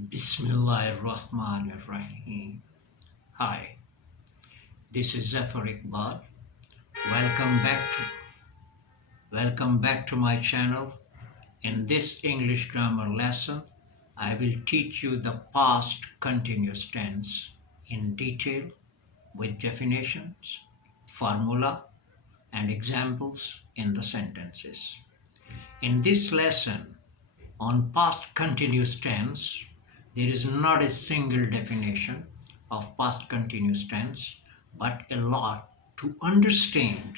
Bismillahirrahmanirrahim. Hi, this is Zafar Iqbal. Welcome back to my channel. In this English grammar lesson, I will teach you the past continuous tense in detail with definitions, formula, and examples in the sentences. In this lesson on past continuous tense, there is not a single definition of past continuous tense, but a lot to understand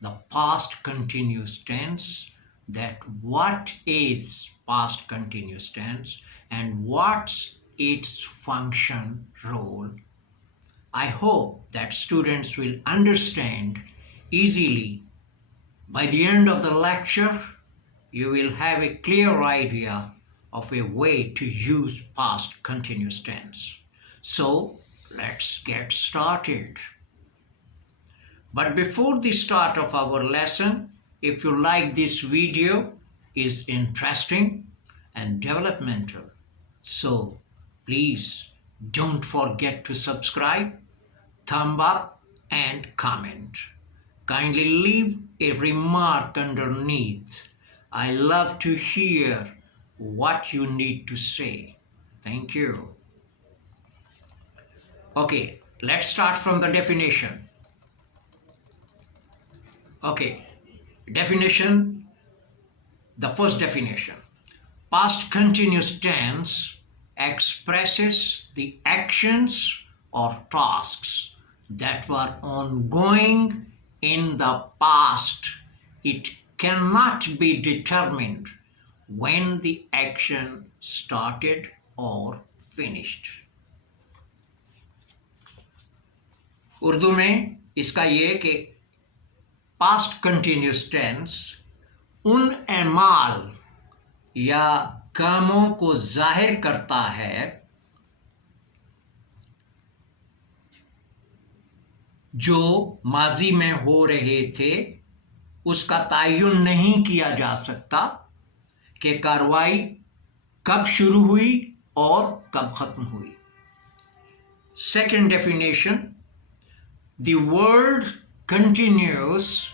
the past continuous tense, that what is past continuous tense and what's its function role. I hope that students will understand easily. By the end of the lecture, you will have a clear idea of a way to use past continuous tense. So let's get started. But before the start of our lesson, if you like this video is interesting and developmental, so please don't forget to subscribe, thumb up, and comment. Kindly leave a remark underneath. I love to hear what you need to say. Thank you. Okay, let's start from the definition. Okay, definition, the first definition. Past continuous tense expresses the actions or tasks that were ongoing in the past. It cannot be determined when the action started or finished. Urdu में इसका ये कि past continuous tense उन अमाल या कामों को जाहिर करता है जो माजी में हो रहे थे। उसका तयन नहीं किया जा सकता कि कार्रवाई कब शुरू हुई और कब खत्म हुई। Second definition, the word continuous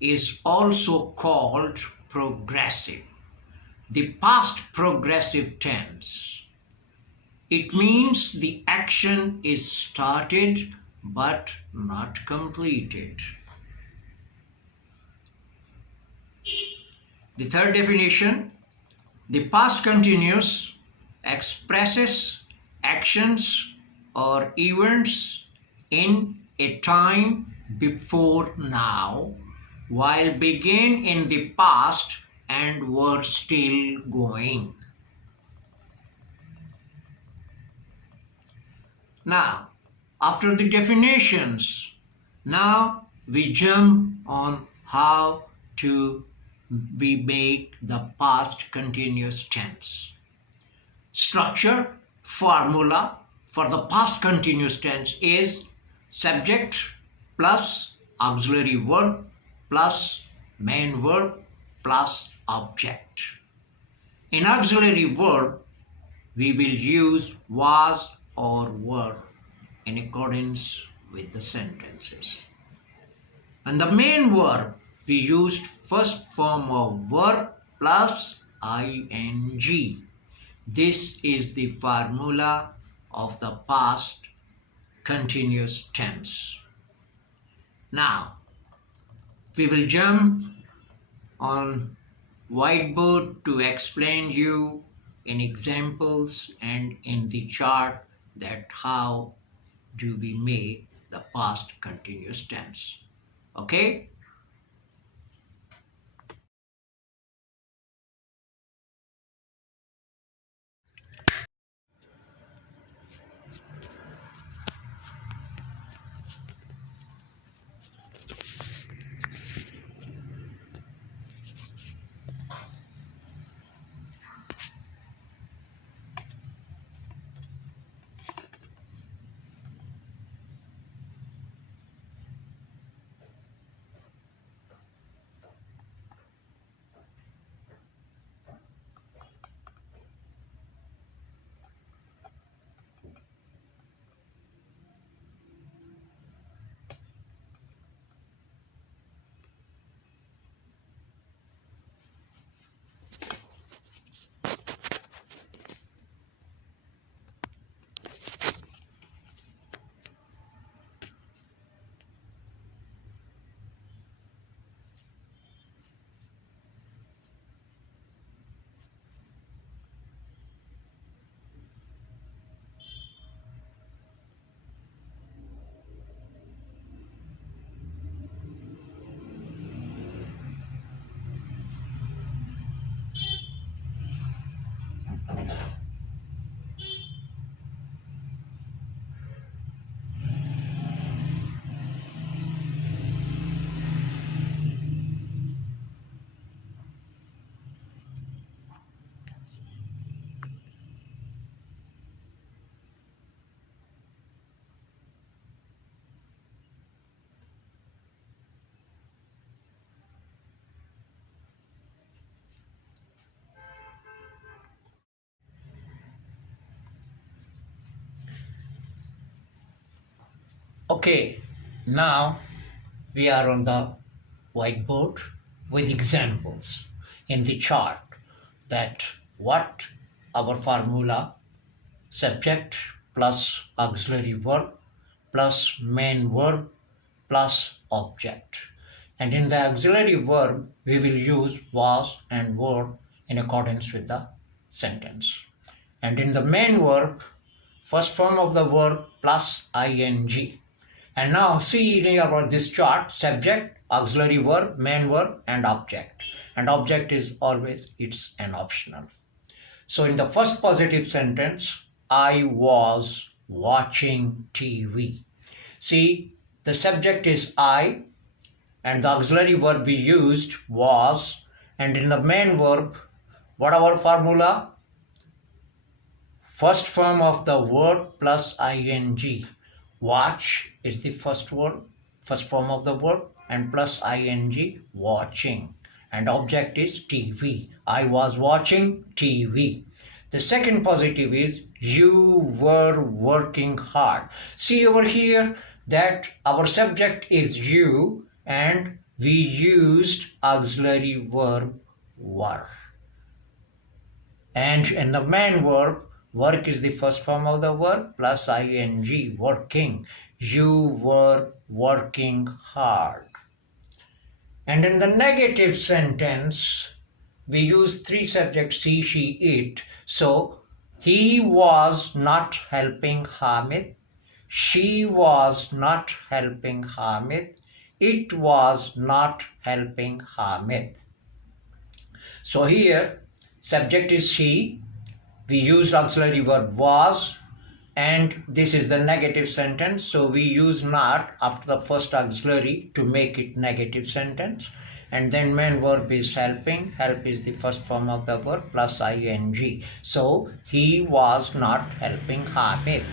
is also called progressive, the past progressive tense. It means the action is started but not completed. The third definition, the past continuous expresses actions or events in a time before now, while began in the past and were still going. Now, after the definitions, now we jump on how to we make the past continuous tense. Structure, formula for the past continuous tense is subject plus auxiliary verb plus main verb plus object. In auxiliary verb, we will use was or were in accordance with the sentences. And the main verb, we used first form of verb plus ing. This is the formula of the past continuous tense. Now, we will jump on whiteboard to explain you in examples and in the chart that how do we make the past continuous tense. Okay? Okay, now we are on the whiteboard with examples in the chart that what our formula subject plus auxiliary verb plus main verb plus object. And in the auxiliary verb, we will use was and were in accordance with the sentence. And in the main verb, first form of the verb plus ing. And now see in this chart, subject, auxiliary verb, main verb, and object. And object is always, it's an optional. So in the first positive sentence, I was watching TV. See, the subject is I, and the auxiliary verb we used was, and in the main verb, what our formula? First form of the word plus ing. Watch is the first word, first form of the word, and plus ing, watching. And object is TV. I was watching TV. The second positive is you were working hard. See over here that our subject is you and we used auxiliary verb were. And in the main verb, work is the first form of the verb plus ing, working. You were working hard. And in the negative sentence, we use three subjects, he, she, it. So, he was not helping Hamid. She was not helping Hamid. It was not helping Hamid. So here, subject is he. We used auxiliary verb was, and this is the negative sentence. So we use not after the first auxiliary to make it negative sentence. And then main verb is helping. Help is the first form of the verb plus ing. So he was not helping Hamid.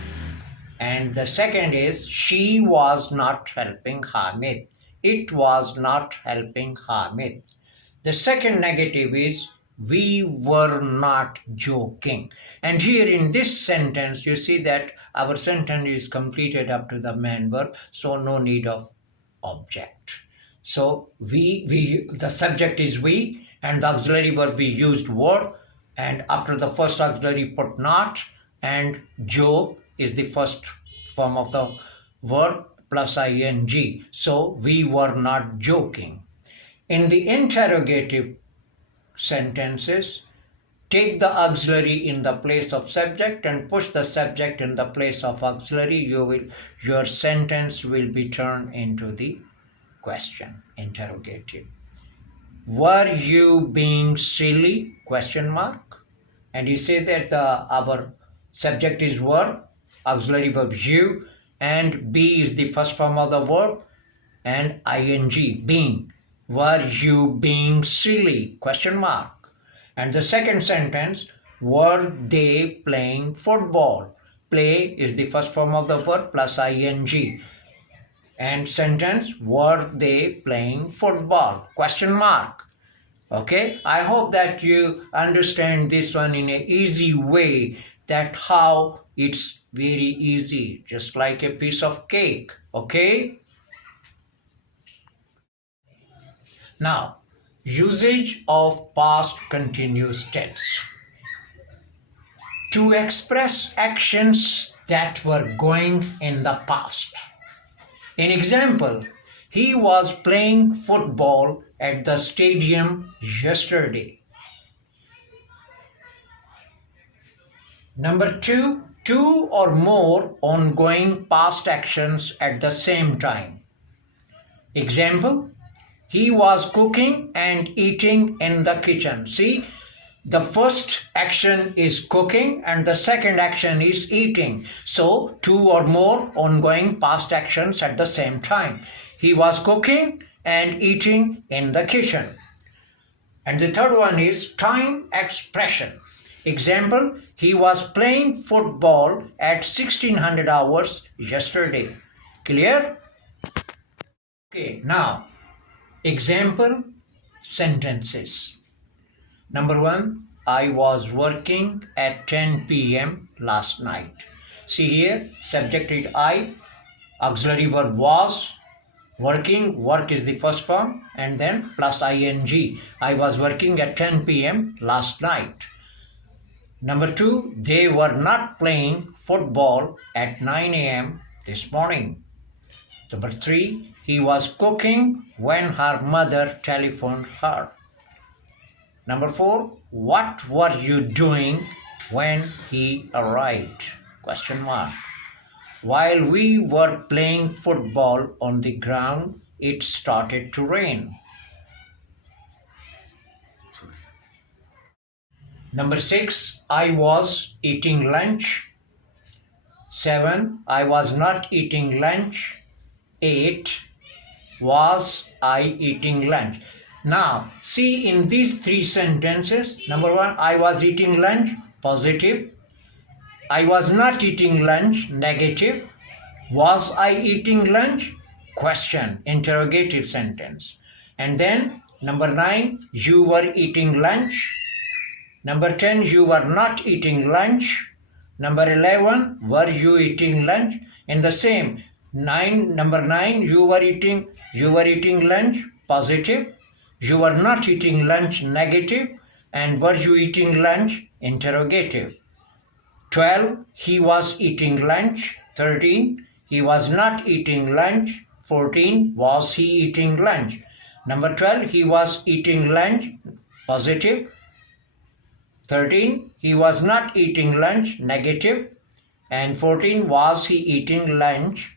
And the second is she was not helping Hamid. It was not helping Hamid. The second negative is we were not joking. And here in this sentence, you see that our sentence is completed up to the main verb, so no need of object. So the subject is we, and the auxiliary verb we used were, and after the first auxiliary put not, and joke is the first form of the verb plus ing. So we were not joking. In the interrogative sentences, take the auxiliary in the place of subject and push the subject in the place of auxiliary. Your sentence will be turned into the question, interrogative. Were you being silly? Question mark. And you say that our subject is were, auxiliary verb you, and be is the first form of the verb, and ing, being. Were you being silly? Question mark. And the second sentence, were they playing football? Play is the first form of the verb plus ing. And sentence, were they playing football? Question mark. Okay, I hope that you understand this one in an easy way, that how it's very easy, just like a piece of cake. Okay. Now, usage of past continuous tense. To express actions that were going in the past. In example, he was playing football at the stadium yesterday. Number two or more ongoing past actions at the same time. Example, he was cooking and eating in the kitchen. See, the first action is cooking and the second action is eating. So, two or more ongoing past actions at the same time. He was cooking and eating in the kitchen. And the third one is time expression. Example, he was playing football at 1600 hours yesterday. Clear? Okay, now, example sentences. Number 1, I was working at 10 p.m. last night. See here, subject is I, auxiliary verb was, working, work is the first form, and then plus ing. I was working at 10 p.m. last night. Number 2, they were not playing football at 9 a.m. this morning. Number 3, he was cooking when her mother telephoned her. Number 4, what were you doing when he arrived? Question mark. While we were playing football on the ground, it started to rain. Number 6, I was eating lunch. 7, I was not eating lunch. 8, was I eating lunch? Now, see in these three sentences, number 1, I was eating lunch, positive. I was not eating lunch, negative. Was I eating lunch? Question, interrogative sentence. And then, number 9, you were eating lunch. Number 10, you were not eating lunch. Number 11, were you eating lunch? And the same, number 9, you were eating lunch, positive. You were not eating lunch, negative. And were you eating lunch, interrogative. 12, he was eating lunch. 13, he was not eating lunch. 14, was he eating lunch? Number 12, he was eating lunch, positive. 13, he was not eating lunch, negative. And 14, was he eating lunch,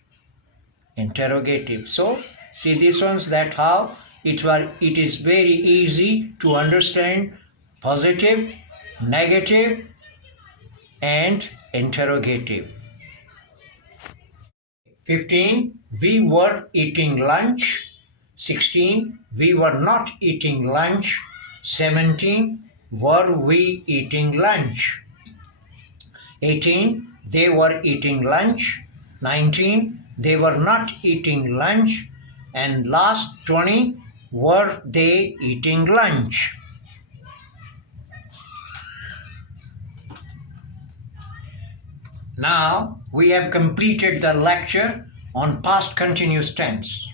interrogative. So, see these ones, that how it is very easy to understand positive, negative, and interrogative. 15, we were eating lunch. 16, we were not eating lunch. 17, were we eating lunch? 18, they were eating lunch. 19, they were not eating lunch. And last 20, were they eating lunch? Now we have completed the lecture on past continuous tense.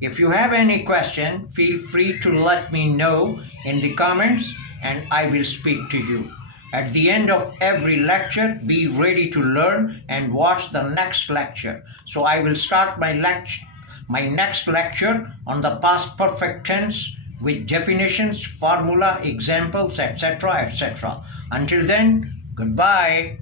If you have any question, feel free to let me know in the comments and I will speak to you. At the end of every lecture, be ready to learn and watch the next lecture. So I will start my next lecture on the past perfect tense with definitions, formula, examples, etc., etc. Until then, goodbye.